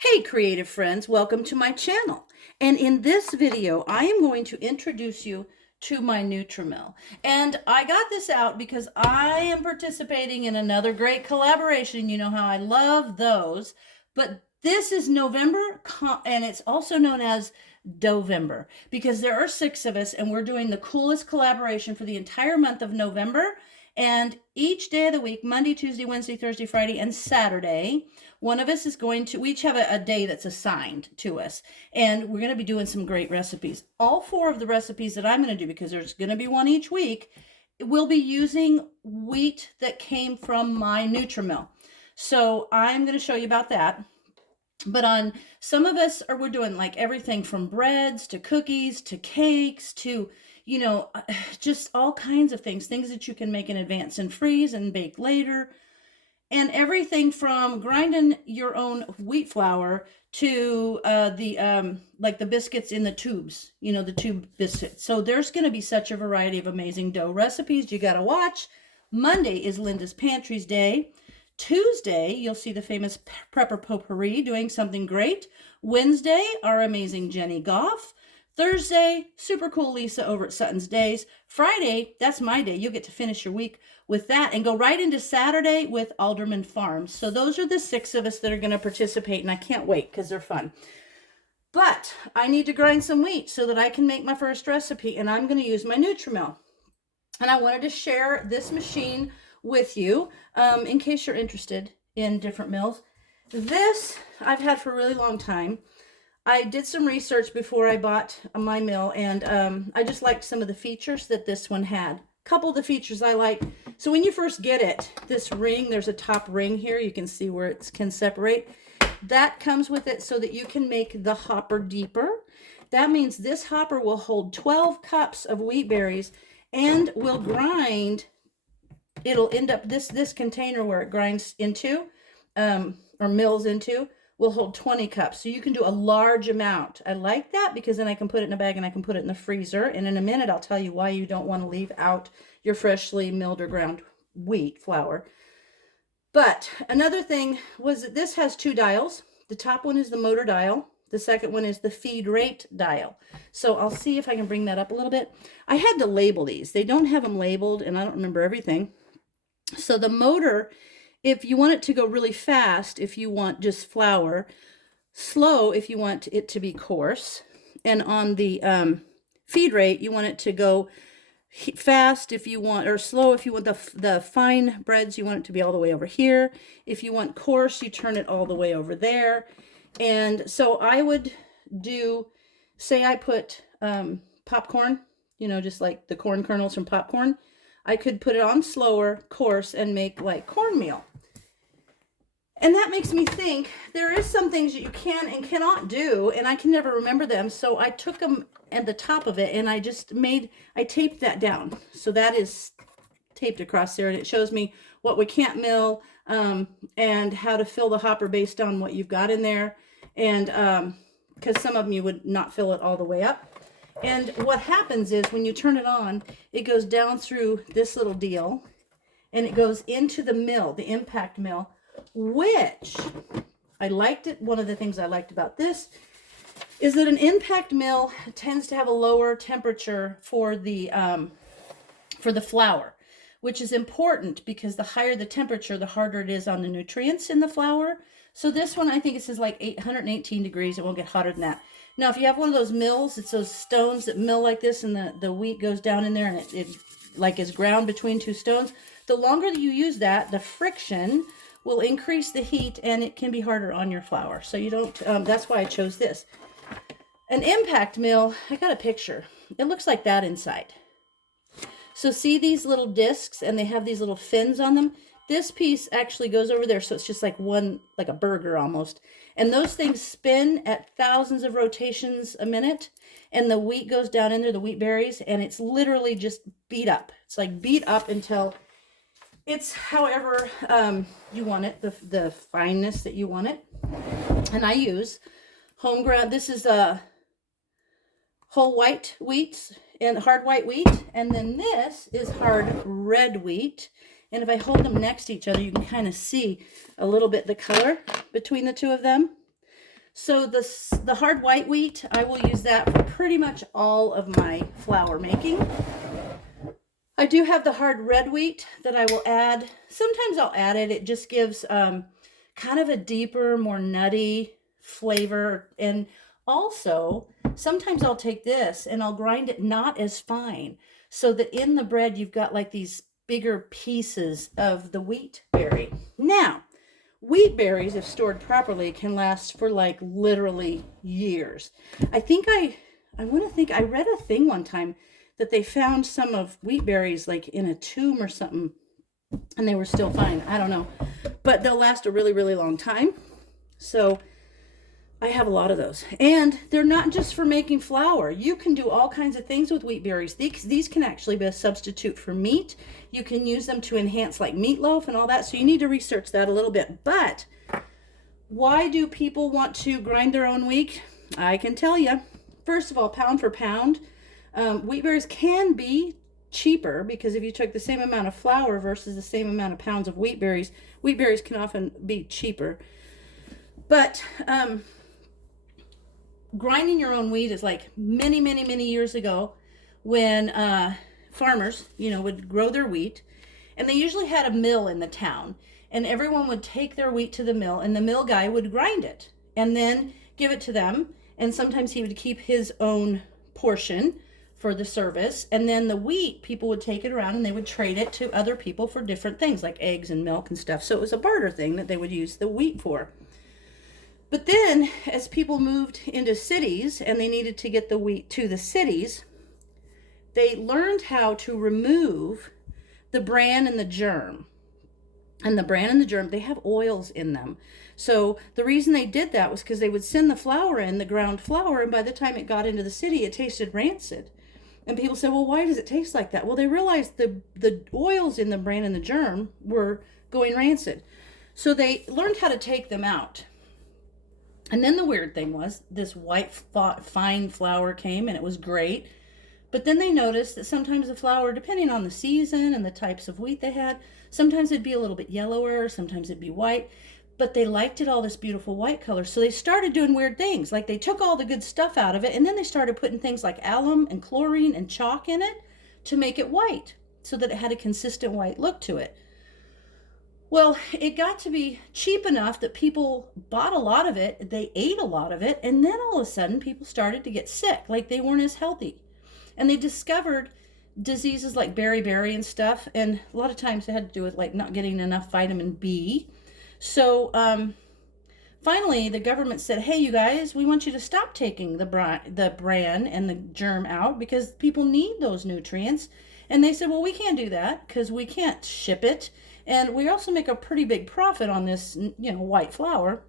Hey creative friends, welcome to my channel. And in this video, I am going to introduce you to my NutriMill. And I got this out because I am participating in another great collaboration. You know how I love those. But this is November, and it's also known as DoughVember, because there are 6 of us and we're doing the coolest collaboration for the entire month of November. And each day of the week, Monday, Tuesday, Wednesday, Thursday, Friday, and Saturday, one of us is going to, we each have a day that's assigned to us. And we're going to be doing some great recipes. All 4 of the recipes that I'm going to do, because there's going to be one each week, will be using wheat that came from my NutriMill. So I'm going to show you about that. But on some of us, we're doing like everything from breads to cookies to cakes to, you know, just all kinds of things that you can make in advance and freeze and bake later. And everything from grinding your own wheat flour to like the biscuits in the tubes, you know, the tube biscuits. So there's going to be such a variety of amazing dough recipes you got to watch. Monday is Linda's Pantries Day. Tuesday, you'll see the famous Prepper Potpourri doing something great. Wednesday, our amazing Jenny Goff. Thursday, super cool Lisa over at Sutton's Days. Friday, that's my day. You'll get to finish your week with that and go right into Saturday with Alderman Farms. So those are the 6 of us that are going to participate, and I can't wait because they're fun. But I need to grind some wheat so that I can make my first recipe, and I'm going to use my NutriMill. And I wanted to share this machine with you in case you're interested in different mills. This I've had for a really long time. I did some research before I bought my mill, and I just liked some of the features that this one had. A couple of the features I like. So when you first get it, this ring, there's a top ring here. You can see where it can separate. That comes with it so that you can make the hopper deeper. That means this hopper will hold 12 cups of wheat berries and will grind. It'll end up, this container where it grinds into, or mills into, will hold 20 cups. So you can do a large amount. I like that because then I can put it in a bag and I can put it in the freezer. And in a minute, I'll tell you why you don't want to leave out your freshly milled or ground wheat flour. But another thing was that this has 2 dials. The top one is the motor dial. The second one is the feed rate dial. So I'll see if I can bring that up a little bit. I had to label these. They don't have them labeled, and I don't remember everything. So the motor, if you want it to go really fast, if you want just flour, slow if you want it to be coarse, and on the feed rate, you want it to go fast if you want, or slow if you want the fine breads, you want it to be all the way over here. If you want coarse, you turn it all the way over there. And so I would do, say I put popcorn, you know, just like the corn kernels from popcorn. I could put it on slower, coarse, and make like cornmeal. And that makes me think there is some things that you can and cannot do, and I can never remember them. So I took them at the top of it, and I taped that down. So that is taped across there, and it shows me what we can't mill, and how to fill the hopper based on what you've got in there. And because some of them you would not fill it all the way up. And what happens is when you turn it on, it goes down through this little deal, and it goes into the mill, the impact mill, which I liked it. One of the things I liked about this is that an impact mill tends to have a lower temperature for the flour, which is important because the higher the temperature, the harder it is on the nutrients in the flour. So this one, I think it says like 818 degrees. It won't get hotter than that. Now, if you have one of those mills, it's those stones that mill like this, and the wheat goes down in there, and it like is ground between 2 stones. The longer that you use that, the friction will increase the heat, and it can be harder on your flour. So you don't, that's why I chose this. An impact mill, I got a picture. It looks like that inside. So see these little discs, and they have these little fins on them? This piece actually goes over there, so it's just like one, like a burger almost. And those things spin at thousands of rotations a minute, and the wheat goes down in there, the wheat berries, and it's literally just beat up. It's like beat up until it's however you want it, the fineness that you want it. And I use home ground. This is whole white wheat and hard white wheat, and then this is hard red wheat. And if I hold them next to each other, you can kind of see a little bit the color between the 2 of them. So the hard white wheat, I will use that for pretty much all of my flour making. I do have the hard red wheat that I will add. Sometimes I'll add it. It just gives kind of a deeper, more nutty flavor. And also, sometimes I'll take this and I'll grind it not as fine, so that in the bread you've got like these bigger pieces of the wheat berry. Now, wheat berries, if stored properly, can last for like literally years. I read a thing one time that they found some of wheat berries like in a tomb or something, and they were still fine. I don't know, but they'll last a really, really long time. So I have a lot of those, and they're not just for making flour. You can do all kinds of things with wheat berries. These can actually be a substitute for meat. You can use them to enhance like meatloaf and all that. So you need to research that a little bit. But why do people want to grind their own wheat? I can tell you. First of all, pound for pound, wheat berries can be cheaper, because if you took the same amount of flour versus the same amount of pounds of wheat berries can often be cheaper. But grinding your own wheat is like many, many, many years ago, when farmers, would grow their wheat, and they usually had a mill in the town, and everyone would take their wheat to the mill, and the mill guy would grind it and then give it to them. And sometimes he would keep his own portion for the service, and then the wheat, people would take it around and they would trade it to other people for different things like eggs and milk and stuff. So it was a barter thing that they would use the wheat for. But then as people moved into cities and they needed to get the wheat to the cities, they learned how to remove the bran and the germ. And the bran and the germ, they have oils in them. So the reason they did that was because they would send the flour in, the ground flour, and by the time it got into the city, it tasted rancid. And people said, well, why does it taste like that? Well, they realized the oils in the bran and the germ were going rancid. So they learned how to take them out. And then the weird thing was, this white fine flour came, and it was great. But then they noticed that sometimes the flour, depending on the season and the types of wheat they had, sometimes it'd be a little bit yellower, sometimes it'd be white. But they liked it all this beautiful white color. So they started doing weird things. Like they took all the good stuff out of it, and then they started putting things like alum and chlorine and chalk in it to make it white, so that it had a consistent white look to it. Well, it got to be cheap enough that people bought a lot of it, they ate a lot of it, and then all of a sudden people started to get sick, like they weren't as healthy. And they discovered diseases like beriberi and stuff, and a lot of times it had to do with like not getting enough vitamin B. So finally the government said, hey, you guys, we want you to stop taking the bran and the germ out, because people need those nutrients. And they said, well, we can't do that because we can't ship it. And we also make a pretty big profit on this, white flour.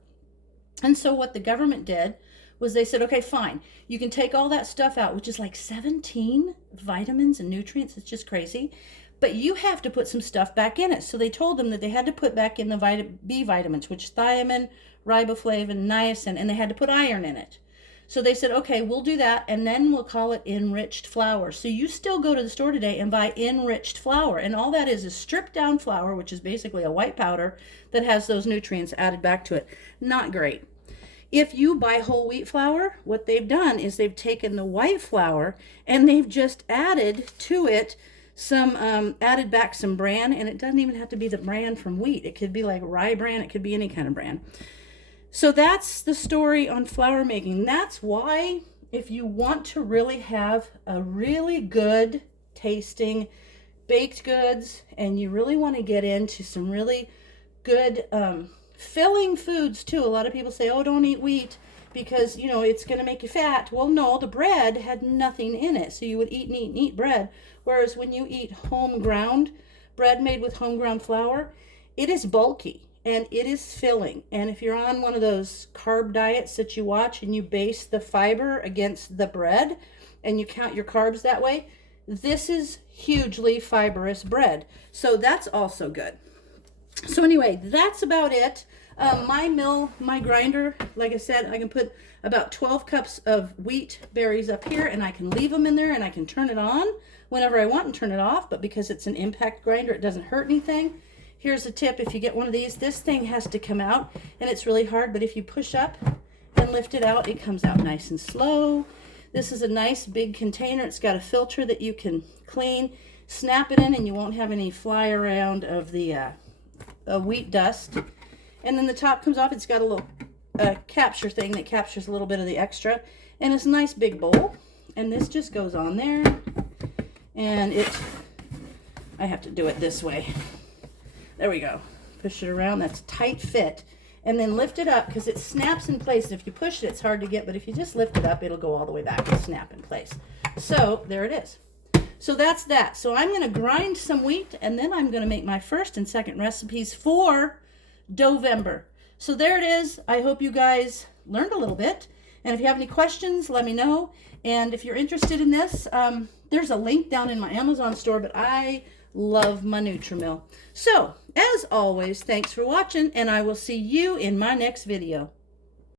And so what the government did was they said, okay, fine. You can take all that stuff out, which is like 17 vitamins and nutrients. It's just crazy. But you have to put some stuff back in it. So they told them that they had to put back in the B vitamins, which thiamine, riboflavin, niacin, and they had to put iron in it. So they said, okay, we'll do that, and then we'll call it enriched flour. So you still go to the store today and buy enriched flour, and all that is stripped down flour, which is basically a white powder that has those nutrients added back to it. Not great. If you buy whole wheat flour, what they've done is they've taken the white flour and they've just added to it added back some bran, and it doesn't even have to be the bran from wheat. It could be like rye bran, it could be any kind of bran. So that's the story on flour making. That's why, if you want to really have a really good tasting baked goods, and you really want to get into some really good filling foods too. A lot of people say, oh, don't eat wheat because, it's going to make you fat. Well, no, the bread had nothing in it. So you would eat and eat and eat bread. Whereas when you eat home ground bread made with home ground flour, it is bulky and it is filling. And if you're on one of those carb diets that you watch and you base the fiber against the bread and you count your carbs that way, this is hugely fibrous bread. So that's also good. So anyway, that's about it. My grinder, like I said, I can put about 12 cups of wheat berries up here, and I can leave them in there, and I can turn it on whenever I want and turn it off. But because it's an impact grinder, it doesn't hurt anything. Here's a tip: if you get one of these, this thing has to come out, and it's really hard, but if you push up and lift it out, it comes out nice and slow. This is a nice big container. It's got a filter that you can clean. Snap it in and you won't have any fly around of the wheat dust. And then the top comes off. It's got a little capture thing that captures a little bit of the extra. And it's a nice big bowl. And this just goes on there. And I have to do it this way. There we go. Push it around. That's tight fit. And then lift it up because it snaps in place. And if you push it, it's hard to get. But if you just lift it up, it'll go all the way back and snap in place. So there it is. So that's that. So I'm going to grind some wheat, and then I'm going to make my first and second recipes for DoughVember. So there it is. I hope you guys learned a little bit. And if you have any questions, let me know. And if you're interested in this, there's a link down in my Amazon store, but I love my NutriMill. So, as always, thanks for watching, and I will see you in my next video.